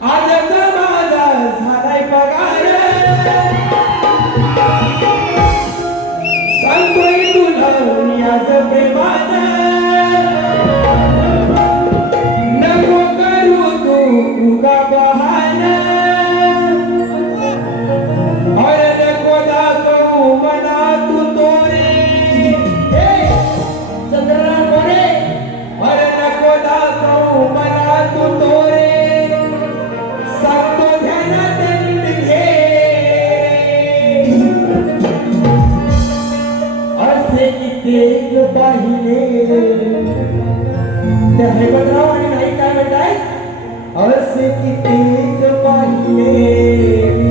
आजचा माझा झालाय पगार सांगतोय तुला मी आज प्रेमात नको करू तू उगा बहाना अरे नको दाखवू मला तू तोरे चंद्रराव मोरे अरे नको दाखवू मला तू तोरे सांगतो ध्यानात नीट घे असे कित्येक पाहिले त्या हेमंतराव आणि नाही काय म्हणताय असे कित्येक पाहिले